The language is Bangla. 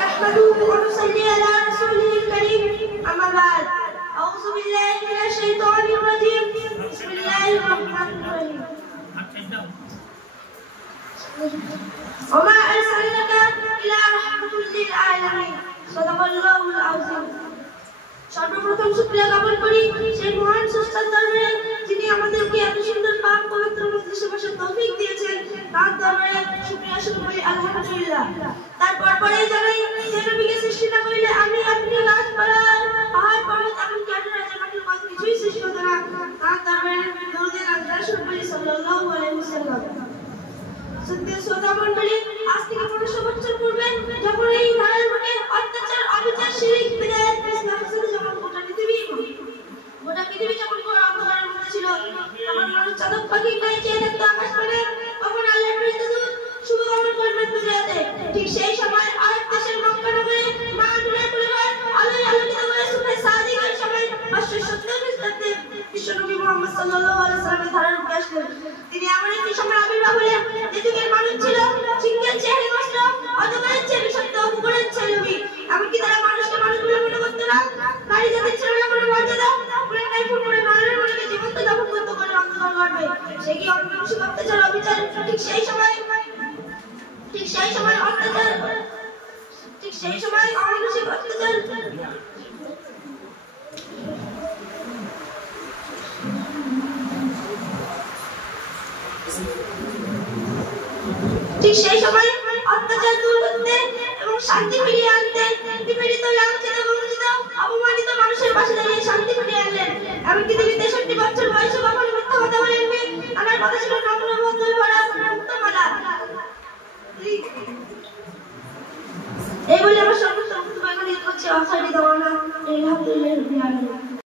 نحمده ونصلي على رسوله الكريم أما بعد أعوذ بالله من الشيطان الرجيم بسم الله الرحمن الرحيم وما أرسلناك إلا رحمة للعالمين صدق الله العظيم সর্বপ্রথম শুকরিয়া জ্ঞাপন করি সেই মহান স্রষ্টার দরবারে যিনি আমাদেরকে এত সুন্দর পাক পবিত্র মজলিসে বসার তৌফিক দিয়েছেন তার দরবারে শুকরিয়া শুকর করি আলহামদুলিল্লাহ। তারপর পরেই জানাই যে নবীকে সৃষ্টি না করিলে আমি আপনি গাছপালা পাহাড় পর্বত এমনকি আঠারো হাজার মাটির কোনো কিছুই সৃষ্টি হতো না। তার দরবারে দরুদে নাযিল শুরু করি সাল্লাল্লাহু আলাইহি ওয়াসাল্লাম। সত্যি শ্রোতা মণ্ডলী, আজ থেকে 1500 বছর পূর্বে যখন এই ধারার বুকে অত্যাচার অবিচার শিরিক বিদআত ইসলাম যখন গোটা পৃথিবী যখন ঘোর অন্ধকারের মধ্যে ছিল, তখন মানুষ চাঁদক পাখি প্রায় চেয়ে থাকতো আকাশ পানে, তখন আল্লাহর প্রেরিত দূত শুভ গমন করবেন দুনিয়াতে। ঠিক সেই সময় আরব দেশের মক্কা নগরে মা নূরের পরিবার আলোয় আলোকিত করে সুফে সাদিকের সময় 570 খ্রিস্টাব্দে বিশ্বনবী মুহাম্মদ সাল্লাল্লাহু আলাইহি ওয়াসাল্লামের ধারার বুকে আসলেন। তিনি এমন একটি সময় আবির্ভাব হলেন যে যুগের মানুষ ছিল সিংহের চেয়ে হিংস্র, অজগরের চেয়ে বিষাক্ত, কুকুরের চেয়ে লোভী। এমনকি তারা মানুষকে মানুষ বলে মনে করতো না, নারী জাতির ছিল না কোনো মর্যাদা, পুরে টাইফুন করে নরমের মনেকে জীবন্ত দাফন করতে করে অন্ধকার গর্বে। সে কি অমানুষিক অত্যাচার অবিচার ঠিক সেই সময় অমানুষিক অত্যাচার অত্যাচার দূর করতে এবং শান্তি ফিরিয়ে আনতে নিপীড়িত, লাঞ্ছিত, বঞ্চিত, অপমানিত মানুষের পাশে দাঁড়িয়ে শান্তি ফিরিয়ে আনলেন। এমনকি তিনি 63 বছর বয়সে কখনো মিথ্যা কথা বলেননি। আমার কথা ছিল নম্র ভদ্র ভরা মুক্তমালা। এই বলে আমার সর্বোচ্চ বক্তব্য এখন করছি।